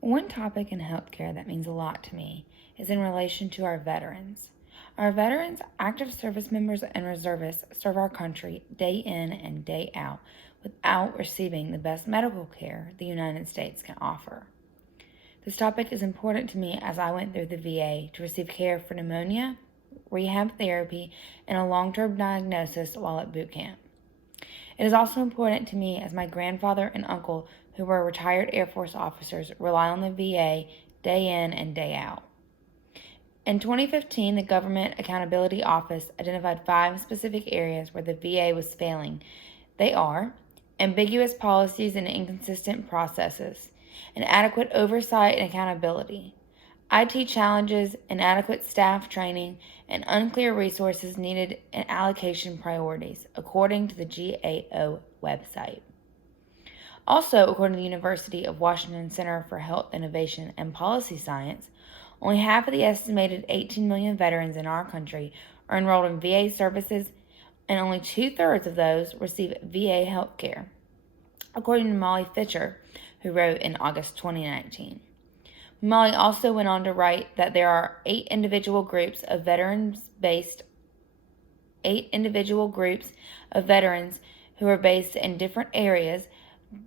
One topic in healthcare that means a lot to me is in relation to our veterans. Our veterans, active service members, and reservists serve our country day in and day out without receiving the best medical care the United States can offer. This topic is important to me as I went through the VA to receive care for pneumonia, rehab therapy, and a long-term diagnosis while at boot camp. It is also important to me as my grandfather and uncle, who were retired Air Force officers, rely on the VA day in and day out. In 2015, the Government Accountability Office identified 5 specific areas where the VA was failing. They are ambiguous policies and inconsistent processes, inadequate oversight and accountability, IT challenges, inadequate staff training, and unclear resources needed and allocation priorities, according to the GAO website. Also, according to the University of Washington Center for Health Innovation and Policy Science, only half of the estimated 18 million veterans in our country are enrolled in VA services, and only 2/3 of those receive VA health care, according to Molly Fisher, who wrote in August 2019. Molly also went on to write that there are 8 individual groups of veterans who are based in different areas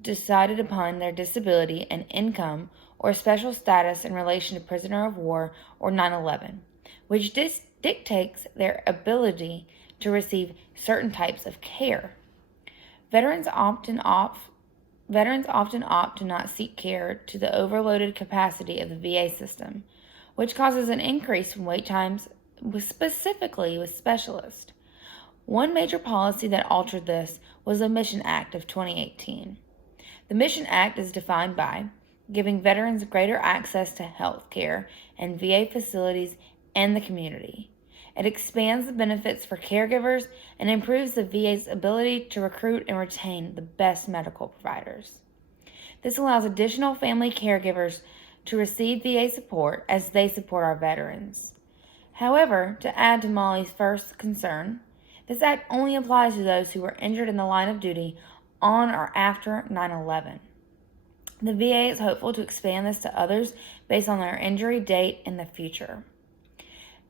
decided upon their disability and income or special status in relation to prisoner of war or 9/11, which dictates their ability to receive certain types of care. Veterans often opt to not seek care to the overloaded capacity of the VA system, which causes an increase in wait times, specifically with specialists. One major policy that altered this was the Mission Act of 2018. The Mission Act is defined by giving veterans greater access to health care and VA facilities and the community. It expands the benefits for caregivers and improves the VA's ability to recruit and retain the best medical providers. This allows additional family caregivers to receive VA support as they support our veterans. However, to add to Molly's first concern, this act only applies to those who were injured in the line of duty on or after 9/11. The VA is hopeful to expand this to others based on their injury date in the future.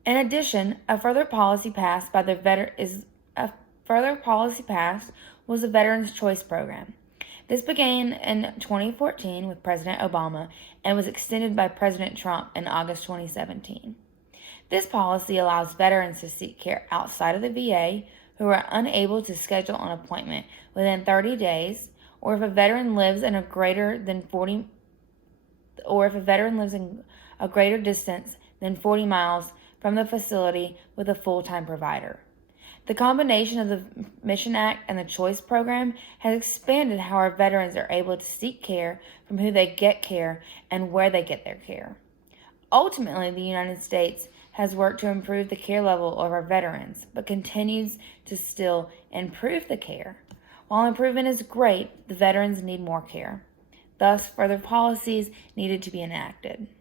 In addition, a further policy passed was the Veterans Choice Program. This began in 2014 with President Obama and was extended by President Trump in August 2017. This policy allows veterans to seek care outside of the VA who are unable to schedule an appointment within 30 days, or if a veteran lives in a greater distance than 40 miles from the facility with a full-time provider. The combination of the Mission Act and the Choice Program has expanded how our veterans are able to seek care, from who they get care, and where they get their care. Ultimately, the United States has worked to improve the care level of our veterans, but continues to still improve the care. While improvement is great, the veterans need more care. Thus, further policies needed to be enacted.